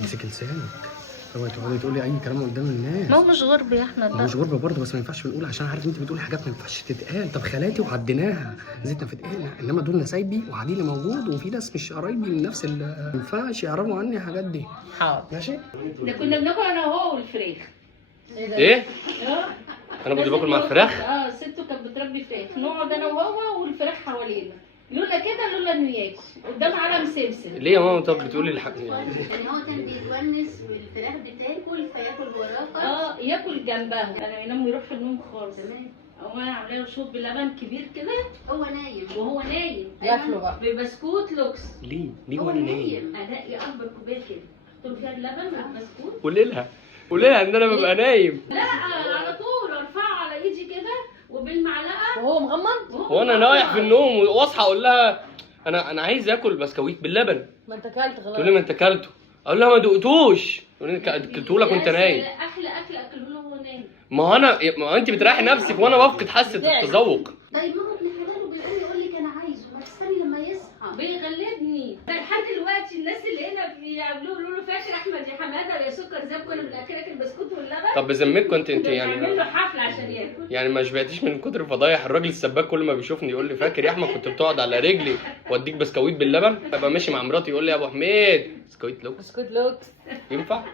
امسكي لسانك، اوعي تقعدي تقولي اي كلام قدام الناس. ما هو مش غرب يا احمد. مش غربه برضه، بس ما ينفعش نقول، عشان عارف انت بتقولي حاجات ما ينفعش تتقال. طب خالاتي وعديناها، زيتنا في تقالنا، انما دول نسايبي وعديلي موجود، وفي ناس مش قرايبي من نفس ما ينفعش يعرفوا عني الحاجات دي. حاضر ماشي. ده كنا بناكل انا وهو والفراخ. ايه؟ انا كنت باكل مع الفراخ؟ سته كانت بتربي فراخ، نقعد انا وهو والفراخ حوالينا، لولا كده لولا انه ياكل قدام علم سمسم. ليه يا ماما؟ طب بتقولي الحاجه يعني هو كان بيتونس والفراخ بتاكل فياكل وراها. ياكل جنبها، انا ينام ويروح في النوم خالص. تمام. هو انا عامله له شوط بلبن كبير كده هو نايم وهو نايم ياكله بقى ببسكوت لوكس. ليه هو وانا نايم؟ الاقي اكبر كوبايه كده احط له فيها اللبن والبسكوت. قولي لها ان انا ببقى نايم. لا على طول ارفعه على ايدي كده وبالمعلقه وهو مغمض. وانا رايح في النوم واصحى اقول لها انا عايز اكل بسكويت باللبن. ما انت اكلت خلاص. تقول لي ما انت اكلته. اقول لها ما دقتوش. تقول لي اكلته لك وانت نايم. احلى اكل اكله له وهو نايم. ما هو انت بتريحي نفسك وانا بفقد حاسه التذوق. طيب ما هو ابن حلاله بيقول يقول لك انا عايزه، ما تستني لما يصحى. بيغلبني لحد دلوقتي. الناس اللي هنا بيعملوا له فاكر احمد يا حماده يا سكر زي ما كنا بناكلك البسكوت واللبن. طب بذمتكم انت بنعمل يعني له حفله عشان ياكل. يعني ما شبعتيش من كتر فضايح الراجل السباك؟ كل ما بيشوفني يقول لي فاكر يا احمد كنت بتقعد على رجلي واديك بسكويت باللبن؟ ابقى ماشي مع مراتي يقول لي يا ابو حميد بسكويت لوكس. بسكوت لوكس ينفع؟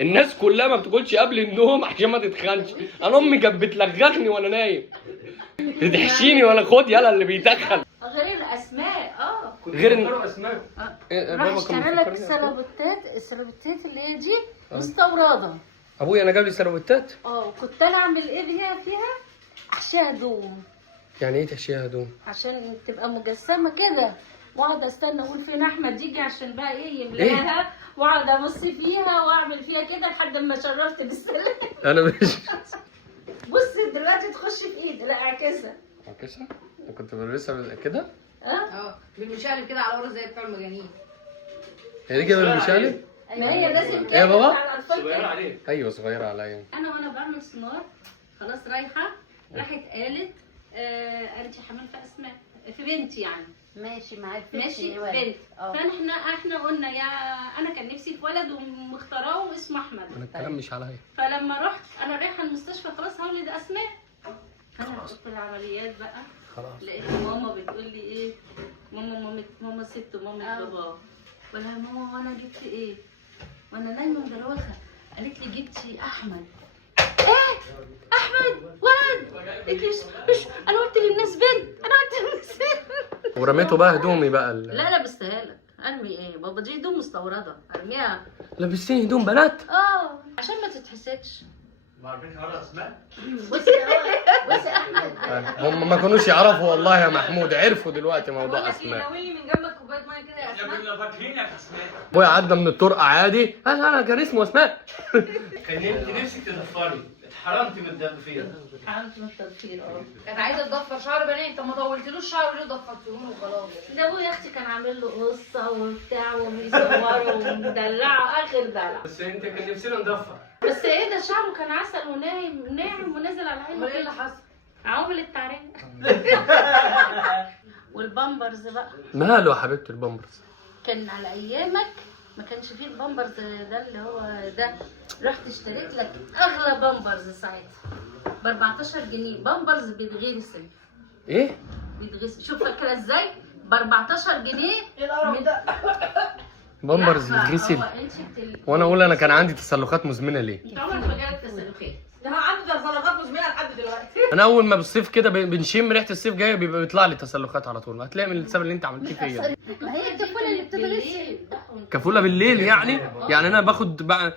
الناس كلها ما بتاكلش قبل النوم عشان ما تتخنش. انا امي كانت بتلغخني وانا نايم، بتحشيني وانا خد يلا اللي بيتخن. غير الاسماء غير اسماء. راح اشتري لك السلابتات اللي هي دي مستورده. ابويا انا جاب لي سلوتات. كنت انا اعمل ايه فيها احشيها هدوم. يعني ايه تحشيها هدوم؟ عشان تبقى مجسمه كده، واقعد استنى اقول فين احمد يجي عشان بقى ايه يملاها، واقعد ابص فيها واعمل فيها كده لحد ما شرفت بالسلام. انا مش بص دلوقتي تخش في ايدي، لا اعكسها. اعكسها؟ انا كنت بلبسها كده. بالمشقلب كده على ورا زي بتوع المجانين. هي دي كده بالمشقلب؟ ما هي لازم كده يا بابا؟ على الأطفال كده. عليك. ايوه صغيره عليا. انا وانا بعمل سونار خلاص رايحه راحت قالت انت حامل في اسماء في بنتي يعني. ماشي معاك ماشي بنت. فاحنا قلنا يا انا كان نفسي في ولد ومختاراه واسمه احمد. انا الكلام مش عليا. فلما رحت انا رايحه المستشفى خلاص هولد اسماء. انا رحت في العمليات بقى خلاص لقيت ماما بتقول لي ايه، ماما ست وماما بابا. ولا ماما وانا جبت ايه وانا نايمه مدروخه. قالت لي جبتي احمد. ايه احمد ولد؟ قلت لي مش انا قلت للناس بنت، انا قلت للناس بنت. ورميته بقى هدومي بقى لا لبستها لك. ارمي ايه بابا؟ دي هدوم مستورده ارميها. لبستيني هدوم بنات؟ عشان ما تتحسدش. بص يا احمد هم ما كانوش يعرفوا والله يا محمود، عرفوا دلوقتي موضوع اسماء. ناولي من جنبك كوبايه ميه كده يا اسماء. كنا فاكرينك اسماء. ابويا عدى من الطرقه عادي انا كان اسمه اسماء. كان انت نفسك تضفري، اتحرمتي من التضفير. عملت من التضفير كانت عايزه تضفر شعر بنات، طب ما طولتلوش شعر ليه ضفرتيه له وخلاص. ده ابويا اختي كان عامل له قصه وبتاع وبيصوره ومدلعه اخر دلع. بس انت كان نفسنا نضفر. بس ايه ده شعره كان عسل وناعم ونازل على عينه. امال ايه اللي حصل؟ عمل التعريف. والبامبرز بقى ماله يا حبيبتي البامبرز؟ كان على ايامك ما كانش فيه البامبرز ده اللي هو ده. رحت اشتريت لك اغلى بامبرز ساعتها ب 14 جنيه. بامبرز بيتغسل. ايه؟ بيتغسل. شوف فاكره ازاي؟ ب 14 جنيه. ايه القرف ده؟ بامبرز يتغسل؟ وانا اقول انا كان عندي تسلخات مزمنه ليه؟ انت عمرك ما جالك تسلخات؟ ده عنده تسلخات مزمنه لحد دلوقتي. انا اول ما بالصيف كده بنشم ريحه الصيف جايه بيبقى بيطلع لي تسلخات على طول. هتلاقي من السبب اللي انت عملتيه فيا. ما هي الكفوله اللي بتتغسل. كفوله بالليل يعني انا باخد بعمل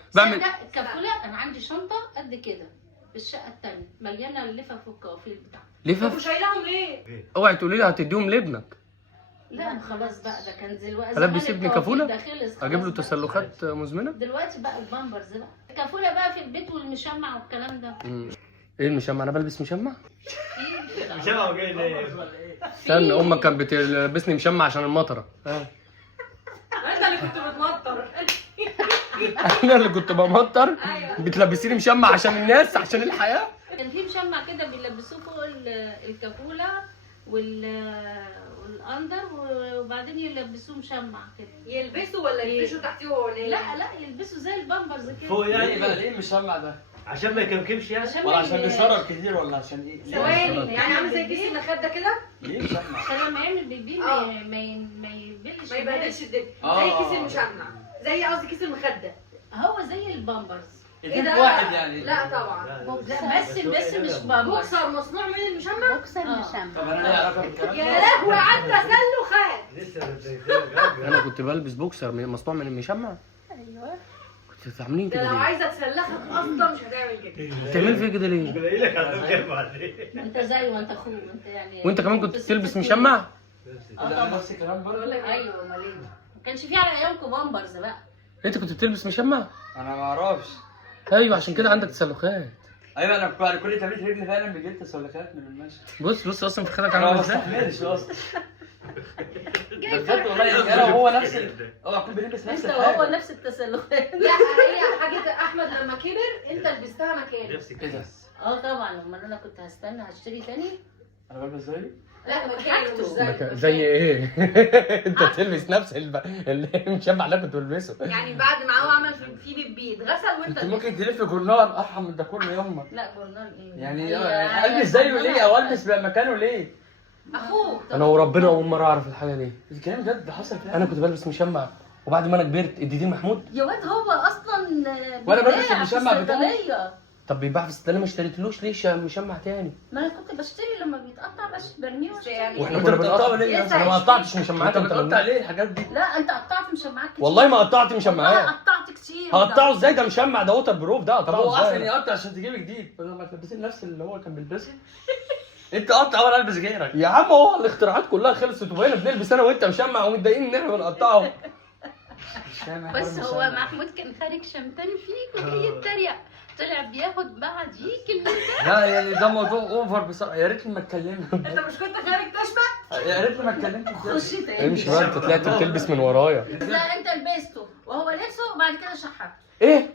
كفوله. انا عندي شنطه قد كده في الشقه الثانيه مليانه اللفف والكوافير بتاعتي. لفف؟ وشايلهم ليه؟ اوعي تقولي لي هتديهم لابنك. لا خلاص بقى ده كان دلوقتي. البس ابني كفوله؟ اجيب له بقى. تسلخات مزمنه؟ دلوقتي بقى البامبرز بقى الكفوله بقى في البيت والمشمع والكلام ده. ايه المشمع؟ انا بلبس مشمع؟ مشمع وجاي ليه؟ استنى امك كانت بتلبسني مشمع عشان المطره. انت اللي كنت بتمطر. انا اللي كنت بمطر. بتلبسيني مشمع عشان الناس عشان الحياه. كان في مشمع كده بيلبسوه فوق الكفوله الاندر وبعدين يلبسوه مشمع كده. يلبسوا ولا يلبسوا تحتيه هو لا لا يلبسوا زي البامبرز كده. فوق يعني بقى ليه مشمع ده؟ عشان ما يكمكمش يعني. عشان ولا ما عشان ي- بيشرب كتير ولا عشان ايه؟ ليه ثواني مشمع؟ يعني عامل زي كيس المخده كده ليه مشمع؟ عشان لما يعمل بيبي آه. ما يبلش ما يبهدلش الدنيا آه. زي كيس المشمع زي قصدي كيس المخده. هو زي البامبرز. ايه ده؟ واحد يعني. لا طبعا. لا بس مش بامبرز. بوكسر مصنوع من المشمع. بوكسر مشمع. طب انا ليه علاقه بالكلام يا ده؟ لهوي على التسلخات. انا كنت بلبس بوكسر مصنوع من المشمع. ايوه. كنت عاملين ده كده لو ليه؟ عايزه تسلخك اصلا مش هتعمل كده. بتعمل فيا كده ليه؟ قايل لك على فكره انت زي ما انت اخوه انت يعني. وانت كمان كنت بتلبس مشمع؟ اه ده طبعا. نفس الكلام برضه؟ بقول لك ايه؟ ايوه امال ايه؟ ما كانش في على ايامكم بامبرز بقى. انت كنت بتلبس مشمع؟ انا ما اعرفش. ايوه عشان كده عندك تسلخات. ايوه انا بعد كل تمرين رجلي فعلا بيجي لي تسلخات من المشي. بص اصلا في خدك انا ما عامل ازاي؟ بستحملش اصلا. بجد والله انا وهو نفس اوعى اكون بنلبس نفس انت وهو الحاجه. نفس التسلخات. لا هي حاجه احمد لما كبر انت لبستها مكانه. نفس ايه كده. ده؟ اه طبعا امال انا كنت هستنى هشتري تاني. انا بلبس زيه؟ لا مكانه مش زي زي ايه؟ انت تلبس نفس المشمع اللي كنت بلبسه. يعني بعد ما هو عمل في بيبي اتغسل وانت انت ممكن تلف جورنال ارحم من ده كله يومك. لا جورنال ايه؟ يعني هي- البس زيه ليه او البس بقى مكانه ليه؟ اخوه. انا وربنا اول مره اعرف الحاجه دي. الكلام ده حصل فعلا. انا كنت بلبس مشمع وبعد ما انا كبرت اديتين محمود. يا واد هو اصلا وأنا بلبس بيبيع في المشمع بتاعه. الصيدلية. طب بيباع في الصيدليه ما اشتريتلوش ليه مشمع تاني؟ ما انا كنت بشتري لما بيتقطع برميه واشتري. واحنا انت كنا بتقطعه بنقطع ليه يا يا انا ما قطعتش مشمعات. انت انت بتقطع مجنون. ليه الحاجات دي؟ لا انت قطعت مشمعات كتير. والله ما قطعت والله مشمعات. قطعت كتير. هقطعه ازاي؟ ده مشمع ده ووتر بروف ده طب هو هقطعه اصلا ازاي؟ يقطع عشان تجيب جديد بدل ما تلبسين نفس اللي هو كان بيلبسه. انت قطع وانا البس غيرك. يا عم هو الاختراعات كلها خلصت وبقينا بنلبس انا وانت مشمع ومتضايقين ان احنا بنقطعه. مش فاهم بس هو محمود كان خارج شمتان فيك وجاي يتريق، طلع بياخد بعديك كلمتين. لا يعني ده موضوع اوفر بصراحه. يا ريتني ما اتكلمت. انت مش كنت خارج تشمع؟ يا ريتني ما اتكلمت بجد. خش تاني. امشي بقى انت طلعت بتلبس من ورايا. لا انت لبسته وهو لبسه وبعد كده شحته ايه؟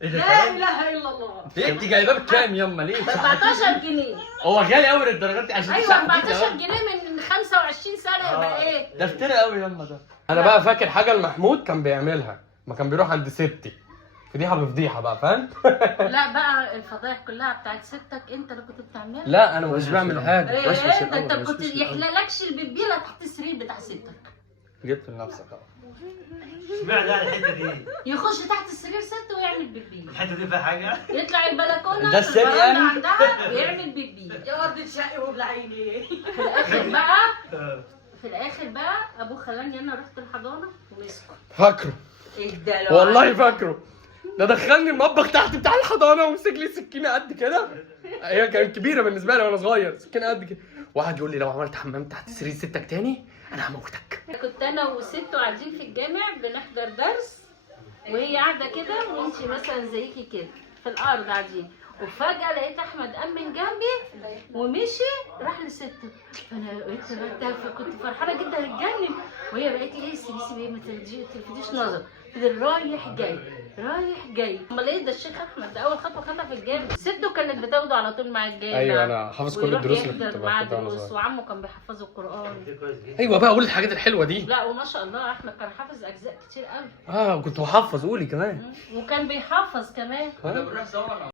لا اله الا الله. انت جايباه بكام ياما ليه؟ ب 14 جنيه. هو غالي قوي للدرجات دي عشان ايوه تشحت 14 دي جنيه من 25 سنه يبقى ايه؟ ده افترى قوي ياما ده. انا بقى فاكر حاجه المحمود كان بيعملها ما كان بيروح عند ستي. فضيحه بفضيحه بقى فاهم؟ لا بقى الفضايح كلها بتاعت ستك انت اللي كنت بتعملها. لا انا مش بعمل حاجه. ايه وشوش ايه ده انت الأول، كنت وشوش الأول. يحلالكش البيبيله تحت السرير بتاع ستك. جبت لنفسك اهو. اشمعنى يعني الحته دي؟ يخش تحت السرير ست ويعمل بيبي. الحته دي فيها حاجه؟ يطلع البلكونه ده في السر الفرندا يعني؟ عندها ويعمل بيبي. يا ارض تشقي وبلعيني. في الاخر بقى في الاخر بقى ابوه خلاني انا رحت الحضانه ومسكه. فاكره ايه ده؟ والله فاكره. ده دخلني المطبخ تحت بتاع الحضانه ومسك لي سكينه قد كده. هي كانت كبيره بالنسبه لي وانا صغير، سكينه قد كده. وقعد يقول لي لو عملت حمام تحت سرير ستك تاني انا هموتك. كنت انا وست قاعدين في الجامع بنحضر درس وهي قاعده كده وانتي مثلا زيكي كده في الارض قاعدين، وفجاه لقيت احمد قام من جنبي ومشي راح لست. فانا قلت كنت فرحانه جدا اتجنن، وهي بقت لي ايه سيبي ايه ما تلفتيش نظر. فضل رايح جاي رايح جاي. امال ايه ده الشيخ احمد ده اول خطوه خدها في الجامع. سته كانت بتاخده على طول مع الجامع. ايوه انا حافظ كل ويروح الدروس اللي يحضر كنت معاه باخدها وانا دروس، صغير. وعمه كان بيحفظه القران. ايوه بقى قول الحاجات الحلوه دي. لا وما شاء الله احمد كان حافظ اجزاء كتير قوي. كنت بحفظ قولي كمان. وكان بيحفظ كمان. كنا بنروح سوا